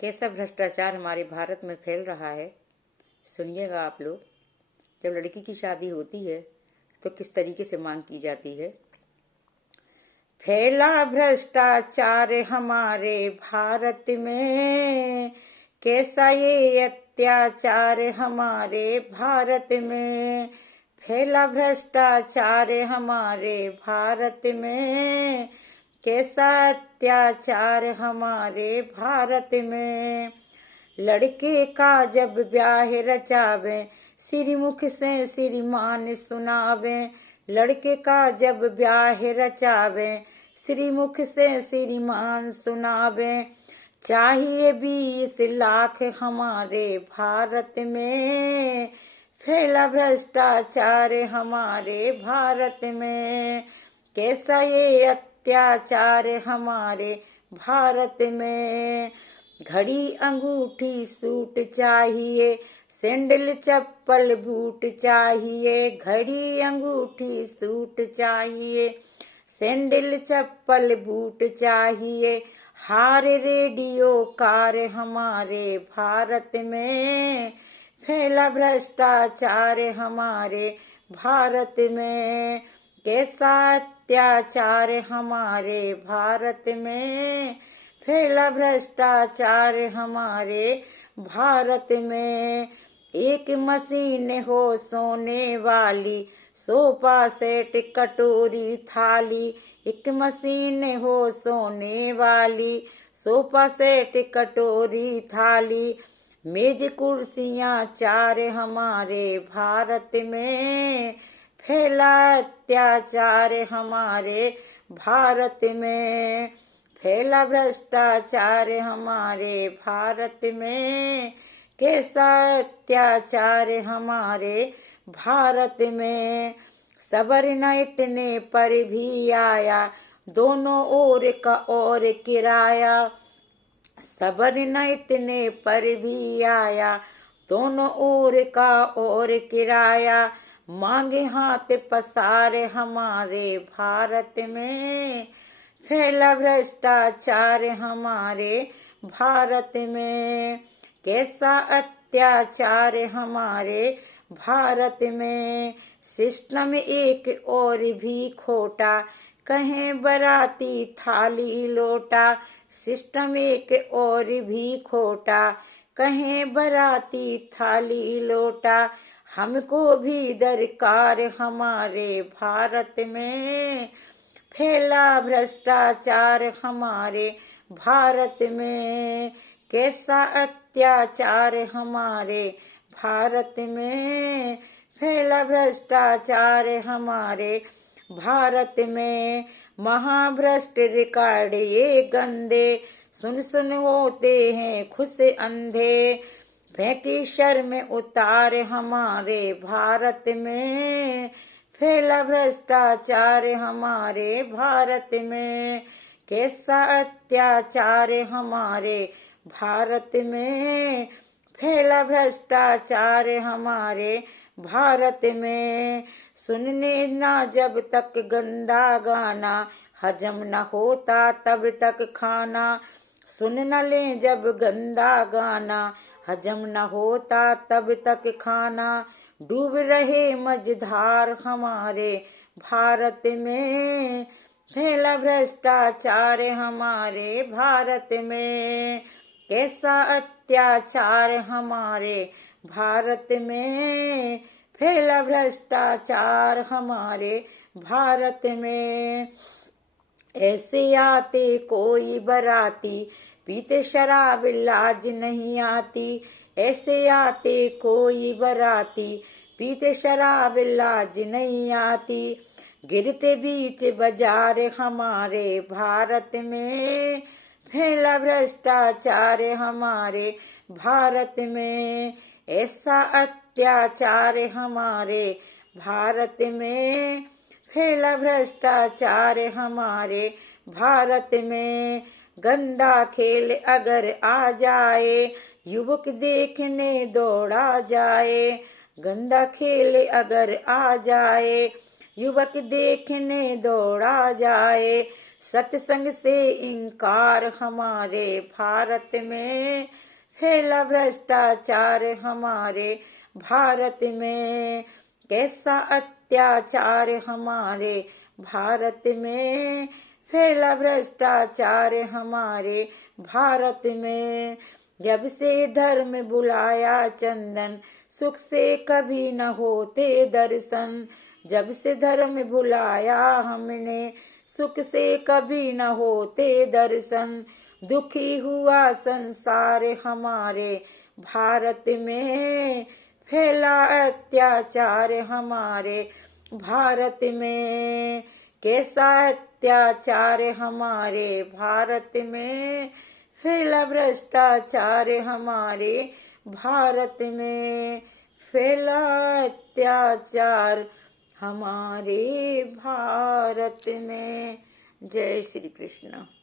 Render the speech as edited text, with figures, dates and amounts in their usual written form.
कैसा भ्रष्टाचार हमारे भारत में फैल रहा है। सुनिएगा आप लोग। जब लड़की की शादी होती है तो किस तरीके से मांग की जाती है। फैला भ्रष्टाचार हमारे भारत में, कैसा ये अत्याचार हमारे भारत में। फैला भ्रष्टाचार हमारे भारत में, कैसा अत्याचार हमारे भारत में। लड़के का जब ब्याह रचावे, श्रीमुख से श्रीमान सुनावे। लड़के का जब ब्याह रचावे, श्रीमुख से श्रीमान सुनावे। चाहिए 20 लाख हमारे भारत में, फैला भ्रष्टाचार हमारे भारत में। कैसा ये अत्याचार हमारे भारत में। घड़ी अंगूठी सूट चाहिए, सैंडल चप्पल बूट चाहिए। घड़ी अंगूठी सूट चाहिए, सैंडल चप्पल बूट चाहिए। हार रेडियो कार हमारे भारत में, फैला भ्रष्टाचार हमारे भारत में। कैसा अत्याचार हमारे भारत में, फैला भ्रष्टाचार हमारे भारत में। एक मशीन हो सोने वाली, सोफा सेट कटोरी थाली। एक मशीन हो सोने वाली, सोफा सेट कटोरी थाली। मेज कुर्सियां 4 हमारे भारत में, फैला अत्याचार हमारे भारत में। फैला भ्रष्टाचार हमारे भारत में, कैसा अत्याचार हमारे भारत में। सबर न इतने पर भी आया, दोनों ओर का और किराया। सबर न इतने पर भी आया, दोनों ओर का और किराया। मांगे हाथ पसार हमारे भारत में, फैला भ्रष्टाचार हमारे भारत में। कैसा अत्याचार हमारे भारत में। सिस्टम एक और भी खोटा, कहें बराती थाली लोटा। सिस्टम एक और भी खोटा, कहें बराती थाली लोटा। हमको भी दरकार हमारे भारत में, फैला भ्रष्टाचार हमारे भारत में। कैसा अत्याचार हमारे भारत में, फैला भ्रष्टाचार हमारे भारत में। महाभ्रष्ट रिकॉर्ड ये गंदे, सुन सुन होते हैं खुश अंधे। फेंकी शर्म उतार हमारे भारत में, फैला भ्रष्टाचार हमारे भारत में। कैसा अत्याचार हमारे भारत में, फैला भ्रष्टाचार हमारे भारत में। सुनने ना जब तक गंदा गाना, हजम न होता तब तक खाना। सुन न ले जब गंदा गाना, हजम न होता तब तक खाना। डूब रहे मझधार हमारे भारत में, फैला भ्रष्टाचार हमारे भारत में। कैसा अत्याचार हमारे भारत में, फैला भ्रष्टाचार हमारे भारत में। ऐसे आते कोई बराती, पीते शराब लाज नहीं आती। ऐसे आते कोई बराती, पीते शराब लाज नहीं आती। गिरते बीच बाजार हमारे भारत में, फैला भ्रष्टाचार हमारे भारत में। ऐसा अत्याचार हमारे भारत में, फैला भ्रष्टाचार हमारे भारत में। गंदा खेल अगर आ जाए, युवक देखने दौड़ा जाए। गंदा खेल अगर आ जाए, युवक देखने दौड़ा जाए। सत्संग से इनकार हमारे भारत में, फैला भ्रष्टाचार हमारे भारत में, कैसा अत्याचार हमारे भारत में, फैला भ्रष्टाचार हमारे भारत में। जब से धर्म बुलाया चंदन, सुख से कभी न होते दर्शन। जब से धर्म बुलाया हमने, सुख से कभी न होते दर्शन। दुखी हुआ संसार हमारे भारत में, फैला अत्याचार हमारे भारत में, कैसा अत्याचार हमारे भारत में, फैला भ्रष्टाचार हमारे भारत में, फैला अत्याचार हमारे भारत में। जय श्री कृष्ण।